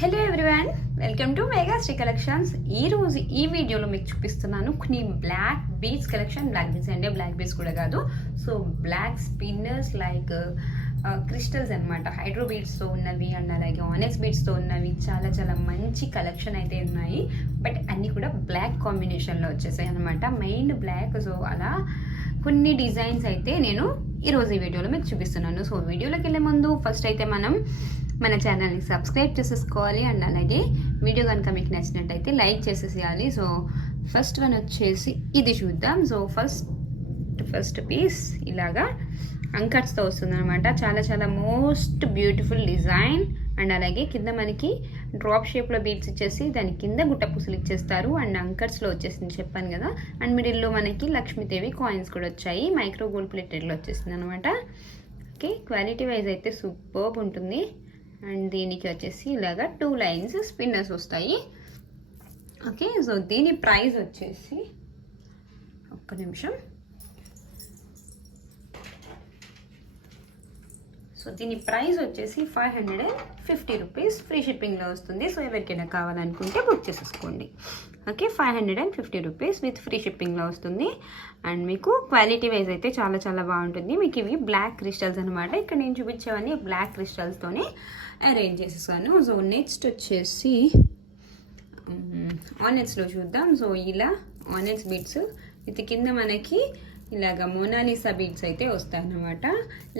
Hello everyone, welcome to mega Shri collections. ఈరోజు ఈ వీడియోలో మీకు చూపిస్తున్నాను కొన్ని black beads collection. Black beads అంటే బ్లాక్ బీడ్స్ కూడా కాదు, so black spinners like crystals అనమాట. హైడ్రో బీడ్స్తో ఉన్నవి అండ్ అలాగే ఆనెక్స్ బీడ్స్తో ఉన్నవి చాలా చాలా మంచి కలెక్షన్ అయితే ఉన్నాయి. బట్ అన్నీ కూడా బ్లాక్ కాంబినేషన్లో వచ్చేసాయి అనమాట, మెయిన్ బ్లాక్. సో అలా కొన్ని డిజైన్స్ అయితే నేను ఈరోజు ఈ వీడియోలో మీకు చూపిస్తున్నాను. సో వీడియోలోకి వెళ్ళే ముందు ఫస్ట్ అయితే మనం మన ఛానల్ని సబ్స్క్రైబ్ చేసేసుకోవాలి అండ్ అలాగే వీడియో కనుక మీకు నచ్చినట్టయితే లైక్ చేసేసేయాలి. సో ఫస్ట్ వన్ వచ్చేసి ఇది చూద్దాం. సో ఫస్ట్ పీస్ ఇలాగా అంకట్స్తో వస్తుంది అనమాట. చాలా చాలా మోస్ట్ బ్యూటిఫుల్ డిజైన్ అండ్ అలాగే కింద మనకి డ్రాప్ షేప్లో బీడ్స్ ఇచ్చేసి దాని కింద గుట్టపూసలు ఇచ్చేస్తారు అండ్ అంకట్స్లో వచ్చేసింది చెప్పాను కదా. అండ్ మిడిల్లో మనకి లక్ష్మీదేవి కాయిన్స్ కూడా వచ్చాయి, మైక్రో గోల్డ్ ప్లేటెడ్లో వచ్చేసింది అనమాట. ఓకే, క్వాలిటీ వైజ్ అయితే సూపర్బ్ ఉంటుంది. అండ్ దీనికి వచ్చేసి ఇలాగా 2 లైన్స్ స్పిన్నర్స్ వస్తాయి. ఓకే, సో దీని ప్రైస్ వచ్చేసి ఒక్క నిమిషం. సో దీని ప్రైస్ వచ్చేసి 550 రూపీస్, ఫ్రీ షిప్పింగ్లో వస్తుంది. సో ఎవరికైనా కావాలనుకుంటే బుక్ చేసేసుకోండి. ఓకే, 550 రూపీస్ విత్ ఫ్రీ షిప్పింగ్లో వస్తుంది. అండ్ మీకు క్వాలిటీ వైజ్ అయితే చాలా చాలా బాగుంటుంది. మీకు ఇవి బ్లాక్ క్రిస్టల్స్ అనమాట. ఇక్కడ నేను చూపించేవన్నీ బ్లాక్ క్రిస్టల్స్తోనే అరేంజ్ చేసేసాను. సో నెక్స్ట్ వచ్చేసి ఆనెట్స్లో చూద్దాం. సో ఇలా ఆనెట్స్ బీడ్స్ ఇది కింద మనకి ఇలాగ మోనాలిసా బీడ్స్ అయితే వస్తాయి అన్నమాట.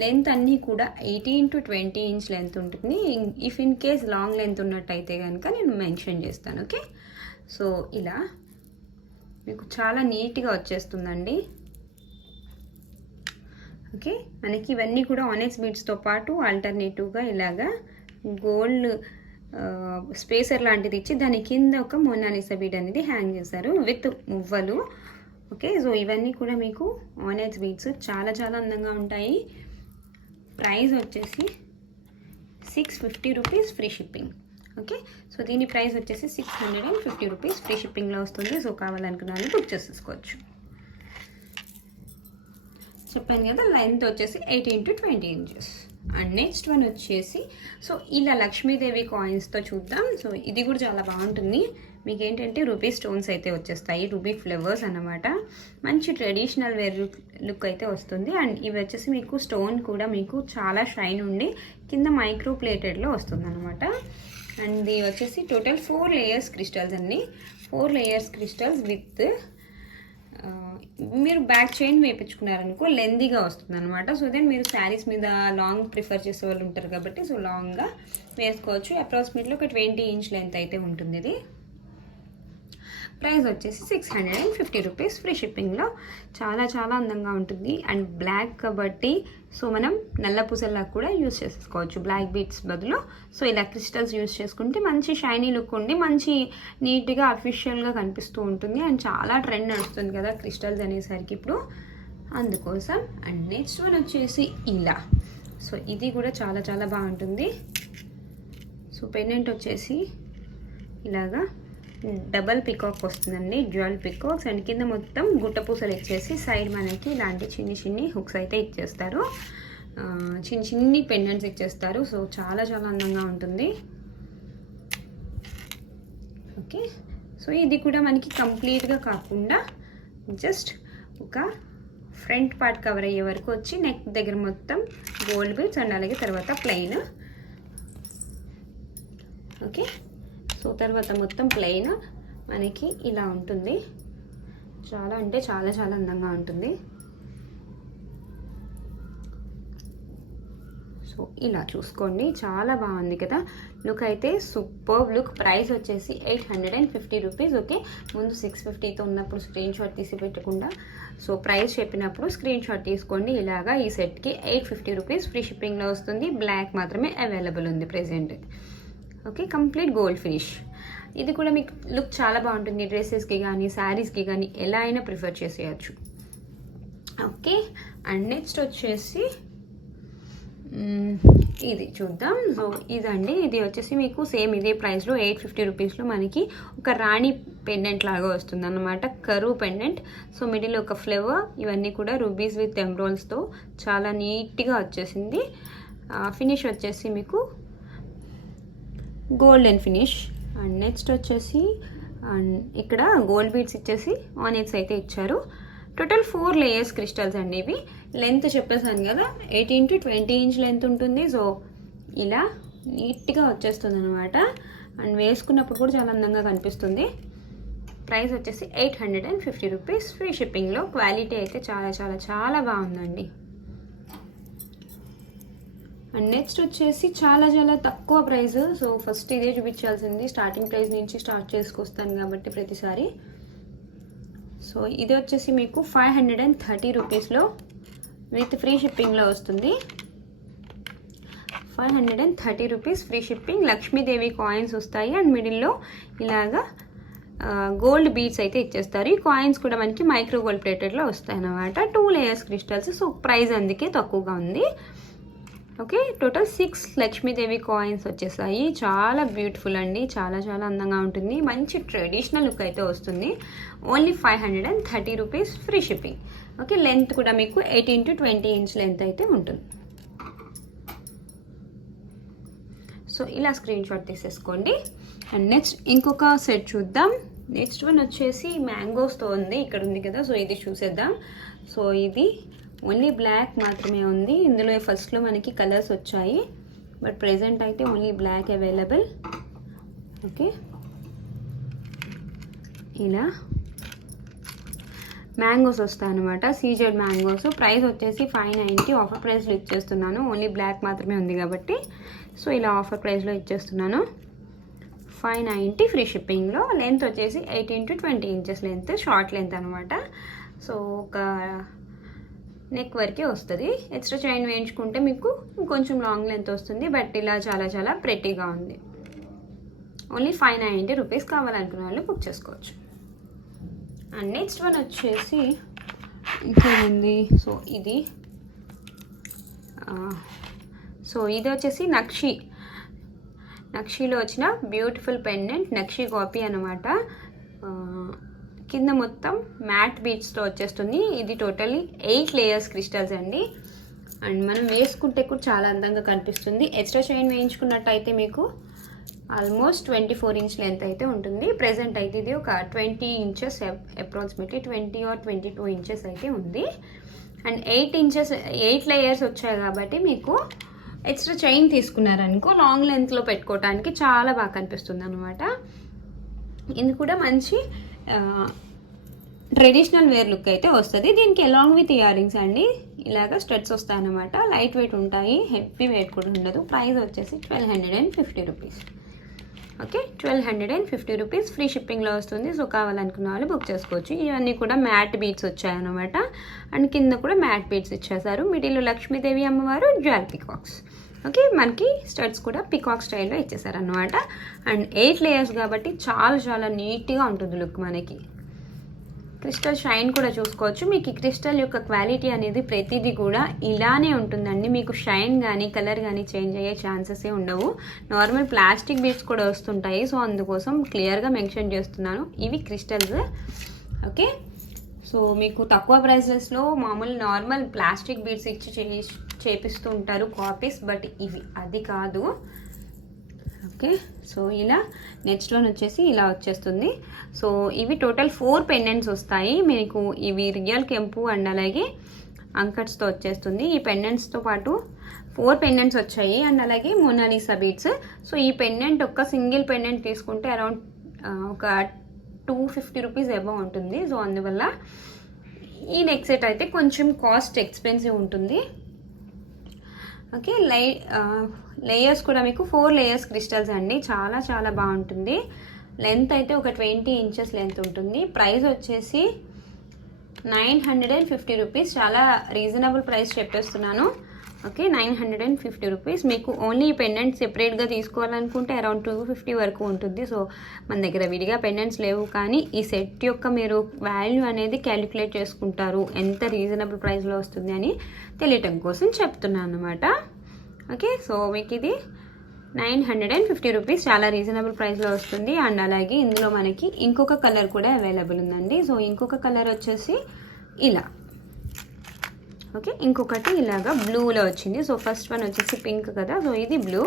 లెంత్ అన్నీ కూడా 18 to 20 ఇంచ్ లెంత్ ఉంటుంది. If in case long length ఉన్నట్టయితే కనుక నేను మెన్షన్ చేస్తాను. ఓకే, సో ఇలా మీకు చాలా నీట్గా వచ్చేస్తుందండి. ఓకే, మనకి ఇవన్నీ కూడా ఆనెక్స్ బీడ్స్తో పాటు ఆల్టర్నేటివ్గా ఇలాగా గోల్డ్ స్పేసర్ లాంటిది ఇచ్చి దాని కింద ఒక మోనాలిసా బీడ్ అనేది హ్యాంగ్ చేశారు విత్ మువ్వలు. ఓకే, సో ఇవన్నీ కూడా మీకు ఆనెక్స్ బీడ్స్ చాలా చాలా అందంగా ఉంటాయి. ప్రైస్ వచ్చేసి 650 rupees, free shipping. Okay, so దీని ప్రైస్ వచ్చేసి 650 రూపీస్, ఫ్రీ షిప్పింగ్లో వస్తుంది. సో కావాలనుకున్నాను బుక్ చేసేసుకోవచ్చు. చెప్పాను కదా, లెంత్ వచ్చేసి 18 to 20 inches. And next one వచ్చేసి సో ఇలా లక్ష్మీదేవి కాయిన్స్తో చూద్దాం. సో ఇది కూడా చాలా బాగుంటుంది. మీకు ఏంటంటే రూబీ స్టోన్స్ అయితే వచ్చేస్తాయి, రూబీ ఫ్లవర్స్ అన్నమాట. మంచి ట్రెడిషనల్ వేర్ లుక్ అయితే వస్తుంది. అండ్ ఇవి వచ్చేసి మీకు స్టోన్ కూడా మీకు చాలా షైన్ ఉండి కింద మైక్రో ప్లేటెడ్లో వస్తుంది అనమాట. అండ్ ఇది వచ్చేసి టోటల్ 4 లేయర్స్ క్రిస్టల్స్ అండి. 4 లేయర్స్ క్రిస్టల్స్ విత్ మీరు బ్యాక్ చైన్ వేయించుకున్నారనుకో లెందీగా వస్తుంది అనమాట. సో దెన్ మీరు శారీస్ మీద లాంగ్ ప్రిఫర్ చేసే వాళ్ళు ఉంటారు కాబట్టి సో లాంగ్గా వేసుకోవచ్చు. అప్రాక్సిమేట్లీ ఒక 20 ఇంచ్ లెంత్ అయితే ఉంటుంది. ఇది ప్రైస్ వచ్చేసి 650 రూపీస్, ఫ్రీ షిప్పింగ్లో. చాలా చాలా అందంగా ఉంటుంది. అండ్ బ్లాక్ కాబట్టి సో మనం నల్ల పూసల్లా కూడా యూస్ చేసుకోవచ్చు బ్లాక్ బీడ్స్ బదులు. సో ఇలా క్రిస్టల్స్ యూస్ చేసుకుంటే మంచి షైనీ లుక్ ఉండి మంచి నీట్గా అఫీషియల్గా కనిపిస్తూ ఉంటుంది. అండ్ చాలా ట్రెండ్ నడుస్తుంది కదా క్రిస్టల్స్ అనేసరికి ఇప్పుడు, అందుకోసం. అండ్ నెక్స్ట్ వన్ వచ్చేసి ఇలా. సో ఇది కూడా చాలా చాలా బాగుంటుంది. సో పెండెంట్ వచ్చేసి ఇలాగా డబల్ పికాక్ వస్తుందండి, డ్యూయల్ పికాక్స్. అండ్ కింద మొత్తం గుట్టపూసలు ఇచ్చేసి సైడ్ మనకి ఇలాంటి చిన్ని హుక్స్ అయితే ఇచ్చేస్తారు, చిన్ని పెండెంట్స్ ఇచ్చేస్తారు. సో చాలా చాలా అందంగా ఉంటుంది. ఓకే, సో ఇది కూడా మనకి కంప్లీట్గా కాకుండా జస్ట్ ఒక ఫ్రంట్ పార్ట్ కవర్ అయ్యే వరకు వచ్చి నెక్ దగ్గర మొత్తం గోల్డ్ బీడ్స్ అండ్ అలాగే తర్వాత ప్లెయిన్. ఓకే, సో తర్వాత మొత్తం ప్లెయిన్ మనకి ఇలా ఉంటుంది. చాలా అంటే చాలా చాలా అందంగా ఉంటుంది. సో ఇలా చూసుకోండి, చాలా బాగుంది కదా లుక్ అయితే, సూపర్ లుక్. ప్రైస్ వచ్చేసి 850 రూపీస్. ఓకే, ముందు 650తో ఉన్నప్పుడు స్క్రీన్ షాట్ తీసి పెట్టకుండా సో ప్రైస్ చెప్పినప్పుడు స్క్రీన్ షాట్ తీసుకోండి. ఇలాగా ఈ సెట్కి 850 రూపీస్, ఫ్రీ షిప్పింగ్లో వస్తుంది. బ్లాక్ మాత్రమే అవైలబుల్ ఉంది present. Okay, complete gold finish. ఇది కూడా మీకు లుక్ చాలా బాగుంటుంది. డ్రెస్సెస్కి కానీ శారీస్కి కానీ ఎలా అయినా ప్రిఫర్ చేసేయచ్చు. ఓకే, అండ్ నెక్స్ట్ వచ్చేసి ఇది చూద్దాం. సో ఇదండి, ఇది వచ్చేసి మీకు సేమ్ ఇదే ప్రైస్లో 850 రూపీస్లో మనకి ఒక రాణి పెండెంట్ లాగా వస్తుంది అన్నమాట, కరువు పెండెంట్. సో మిడిల్ ఒక ఫ్లవర్, ఇవన్నీ కూడా రూబీస్ విత్ ఎమ్రోల్స్తో చాలా నీట్గా వచ్చేసింది. ఫినిష్ వచ్చేసి మీకు గోల్డెన్ ఫినిష్. అండ్ నెక్స్ట్ వచ్చేసి అండ్ ఇక్కడ గోల్డ్ బీడ్స్ ఇచ్చేసి ఆనియన్స్ అయితే ఇచ్చారు. టోటల్ 4 లేయర్స్ క్రిస్టల్స్ అండి. ఇవి లెంత్ చెప్పేసాను కదా 18 to 20 ఇంచ్ లెంత్ ఉంటుంది. సో ఇలా నీట్గా వచ్చేస్తుంది అనమాట. అండ్ వేసుకున్నప్పుడు కూడా చాలా అందంగా కనిపిస్తుంది. ప్రైస్ వచ్చేసి 850 రూపీస్, ఫ్రీ షిప్పింగ్లో. క్వాలిటీ అయితే చాలా చాలా చాలా బాగుందండి. అండ్ నెక్స్ట్ వచ్చేసి చాలా చాలా తక్కువ ప్రైస్. సో ఫస్ట్ ఇదే చూపించాల్సింది, స్టార్టింగ్ ప్రైస్ నుంచి స్టార్ట్ చేసుకొస్తాను కాబట్టి ప్రతిసారి. సో ఇది వచ్చేసి మీకు 530 రూపీస్లో విత్ ఫ్రీ షిప్పింగ్లో వస్తుంది. 530 rupees free shipping. Lakshmidevi coins వస్తాయి అండ్ మిడిల్లో ఇలాగా గోల్డ్ బీడ్స్ అయితే ఇచ్చేస్తారు. ఈ కాయిన్స్ కూడా మనకి మైక్రో గోల్డ్ ప్లేటెడ్లో వస్తాయి అన్నమాట. 2 లేయర్స్ క్రిస్టల్స్. సో ప్రైస్ అందుకే తక్కువగా ఉంది. ఓకే, టోటల్ 6 లక్ష్మీదేవి కాయిన్స్ వచ్చేసాయి. చాలా బ్యూటిఫుల్ అండి, చాలా చాలా అందంగా ఉంటుంది. మంచి ట్రెడిషనల్ లుక్ అయితే వస్తుంది. Only 530 rupees, free shipping. Okay, length కూడా మీకు 18 to 20 ఇంచ్ లెంత్ అయితే ఉంటుంది. సో ఇలా స్క్రీన్ షాట్ తీసేసుకోండి. అండ్ నెక్స్ట్ ఇంకొక సెట్ చూద్దాం. నెక్స్ట్ వన్ వచ్చేసి మ్యాంగోస్తో ఉంది, ఇక్కడ ఉంది కదా. సో ఇది చూసేద్దాం. సో ఇది ఓన్లీ బ్లాక్ మాత్రమే ఉంది. ఇందులో ఫస్ట్లో మనకి కలర్స్ వచ్చాయి, బట్ ప్రెజెంట్ అయితే ఓన్లీ బ్లాక్ అవైలబుల్. ఓకే, ఇలా మ్యాంగోస్ వస్తాయి అనమాట, సీజెడ్ మ్యాంగోస్. ప్రైస్ వచ్చేసి 590. ఆఫర్ ప్రైస్లో ఇచ్చేస్తున్నాను, ఓన్లీ బ్లాక్ మాత్రమే ఉంది కాబట్టి. సో ఇలా ఆఫర్ ప్రైస్లో ఇచ్చేస్తున్నాను. 590 ఫ్రీ షిప్పింగ్లో. లెంత్ వచ్చేసి 18 to 20 inches length, short length అనమాట. సో ఒక నెక్ వరకే వస్తుంది. ఎక్స్ట్రా చైన్ వేయించుకుంటే మీకు కొంచెం లాంగ్ లెంత్ వస్తుంది. బట్ ఇలా చాలా చాలా ప్రెట్టీగా ఉంది. Only 590 rupees. కావాలనుకున్న వాళ్ళు బుక్ చేసుకోవచ్చు. అండ్ నెక్స్ట్ వన్ వచ్చేసి ఇంకేముంది. సో ఇది వచ్చేసి నక్షీలో వచ్చిన బ్యూటిఫుల్ పెండెంట్, నక్షి కాపీ అనమాట. కింద మొత్తం మ్యాట్ బీడ్స్తో వచ్చేస్తుంది. ఇది టోటలీ 8 లేయర్స్ క్రిస్టల్స్ అండి. అండ్ మనం వేసుకుంటే కూడా చాలా అందంగా కనిపిస్తుంది. ఎక్స్ట్రా చైన్ వేయించుకున్నట్టయితే మీకు ఆల్మోస్ట్ 24 ఇంచ్ లెంత్ అయితే ఉంటుంది. ప్రెజెంట్ అయితే ఇది ఒక 20 ఇంచెస్, అప్రాక్సిమేట్లీ 20 or 22 ఇంచెస్ అయితే ఉంది. అండ్ 8 లేయర్స్ వచ్చాయి కాబట్టి మీకు ఎక్స్ట్రా చైన్ తీసుకున్నారనుకో లాంగ్ లెంత్లో పెట్టుకోవడానికి చాలా బాగా కనిపిస్తుంది అనమాట. ఇది కూడా మంచి ట్రెడిషనల్ వేర్ లుక్ అయితే వస్తుంది. దీనికి అలాంగ్ విత్ ఇయర్ రింగ్స్ అండి. ఇలాగ స్టడ్స్ వస్తాయి అనమాట. లైట్ వెయిట్ ఉంటాయి, హెవీ వెయిట్ కూడా ఉండదు. ప్రైస్ వచ్చేసి 1250 రూపీస్. ఓకే, 1250 రూపీస్ ఫ్రీ షిప్పింగ్లో వస్తుంది. సో కావాలనుకున్న వాళ్ళు బుక్ చేసుకోవచ్చు. ఇవన్నీ కూడా మ్యాట్ బీడ్స్ వచ్చాయన్నమాట. అండ్ కింద కూడా మ్యాట్ బీడ్స్ ఇచ్చేసారు. మిడిల్లో లక్ష్మీదేవి అమ్మవారు, జ్యువెల్ పికాక్స్. ఓకే, మనకి స్టడ్స్ కూడా పికాక్ స్టైల్లో ఇచ్చేసారు అనమాట. అండ్ 8 లేయర్స్ కాబట్టి చాలా చాలా నీట్గా ఉంటుంది లుక్. మనకి క్రిస్టల్ షైన్ కూడా చూసుకోవచ్చు. మీకు ఈ క్రిస్టల్ యొక్క క్వాలిటీ అనేది ప్రతిదీ కూడా ఇలానే ఉంటుందండి. మీకు షైన్ కానీ కలర్ కానీ చేంజ్ అయ్యే ఛాన్సెసే ఉండవు. నార్మల్ ప్లాస్టిక్ బీడ్స్ కూడా వస్తుంటాయి. సో అందుకోసం క్లియర్గా మెన్షన్ చేస్తున్నాను, ఇవి క్రిస్టల్స్. ఓకే, సో మీకు తక్కువ ప్రైసెస్లో మామూలు నార్మల్ ప్లాస్టిక్ బీడ్స్ ఇచ్చి చేపిస్తూ ఉంటారు కాపీస్, బట్ ఇవి అది కాదు. ఓకే, సో ఇలా నెక్స్ట్ వన్ వచ్చేసి ఇలా వచ్చేస్తుంది. సో ఇవి టోటల్ 4 పెండెంట్స్ వస్తాయి మీకు. ఇవి రియల్ కెంపు అండ్ అలాగే అంకట్స్తో వచ్చేస్తుంది. ఈ పెండెంట్స్తో పాటు 4 పెండెంట్స్ వచ్చాయి అండ్ అలాగే మోనాలిసా బీడ్స్. సో ఈ పెండెంట్ ఒక్క సింగిల్ పెండెంట్ తీసుకుంటే అరౌండ్ ఒక 250 రూపీస్ అబౌవ్ ఉంటుంది. సో అందువల్ల ఈ నెక్ సెట్ అయితే కొంచెం కాస్ట్ ఎక్స్పెన్సివ్ ఉంటుంది. ఓకే, లేయర్స్ కూడా మీకు 4 లేయర్స్ క్రిస్టల్స్ అండి. చాలా చాలా బాగుంటుంది. లెంత్ అయితే ఒక 20 ఇంచెస్ లెంత్ ఉంటుంది. ప్రైస్ వచ్చేసి 950 రూపీస్. చాలా రీజనబుల్ ప్రైస్ చెప్పేస్తున్నాను. Okay, 950 rupees. మీకు ఓన్లీ పెండెంట్ సెపరేట్గా తీసుకోవాలనుకుంటే అరౌండ్ 250 వరకు ఉంటుంది. సో మన దగ్గర విడిగా పెండెంట్స్ లేవు, కానీ ఈ సెట్ యొక్క మీరు వాల్యూ అనేది క్యాలిక్యులేట్ చేసుకుంటారు, ఎంత రీజనబుల్ ప్రైస్లో వస్తుంది అని తెలియటం కోసం చెప్తున్నాను అనమాట. ఓకే, సో మీకు ఇది 950 రూపీస్ చాలా రీజనబుల్ ప్రైస్లో వస్తుంది. అండ్ అలాగే ఇందులో మనకి ఇంకొక కలర్ కూడా అవైలబుల్ ఉందండి. సో ఇంకొక కలర్ వచ్చేసి ఇలా. ఓకే, ఇంకొకటి ఇలాగా బ్లూలో వచ్చింది. సో ఫస్ట్ వన్ వచ్చేసి పింక్ కదా, సో ఇది బ్లూ.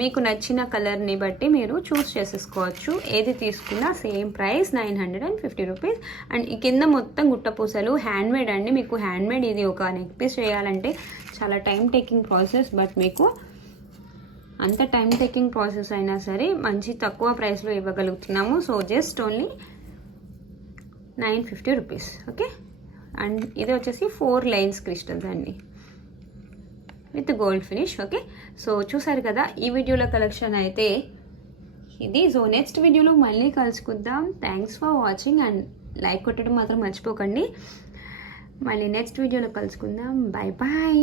మీకు నచ్చిన కలర్ని బట్టి మీరు చూస్ చేసేసుకోవచ్చు. ఏది తీసుకున్నా సేమ్ ప్రైస్ 950 రూపీస్. అండ్ ఈ కింద మొత్తం గుట్టపూసలు హ్యాండ్మేడ్ అండి. మీకు హ్యాండ్మేడ్ ఇది ఒక నెక్ పీస్ చేయాలంటే చాలా టైం టేకింగ్ ప్రాసెస్. బట్ మీకు అంత టైం టేకింగ్ ప్రాసెస్ అయినా సరే మంచి తక్కువ ప్రైస్లో ఇవ్వగలుగుతున్నాము. So just only 950 rupees. Okay. And ఇది వచ్చేసి 4 లైన్స్ క్రిస్టల్స్ అండి with gold finish. Okay. So చూసారు కదా ఈ వీడియోలో కలెక్షన్ అయితే ఇది. సో నెక్స్ట్ వీడియోలో మళ్ళీ కలుసుకుందాం. Thanks for watching and like కొట్టడం మాత్రం మర్చిపోకండి. మళ్ళీ నెక్స్ట్ వీడియోలో కలుసుకుందాం. Bye bye.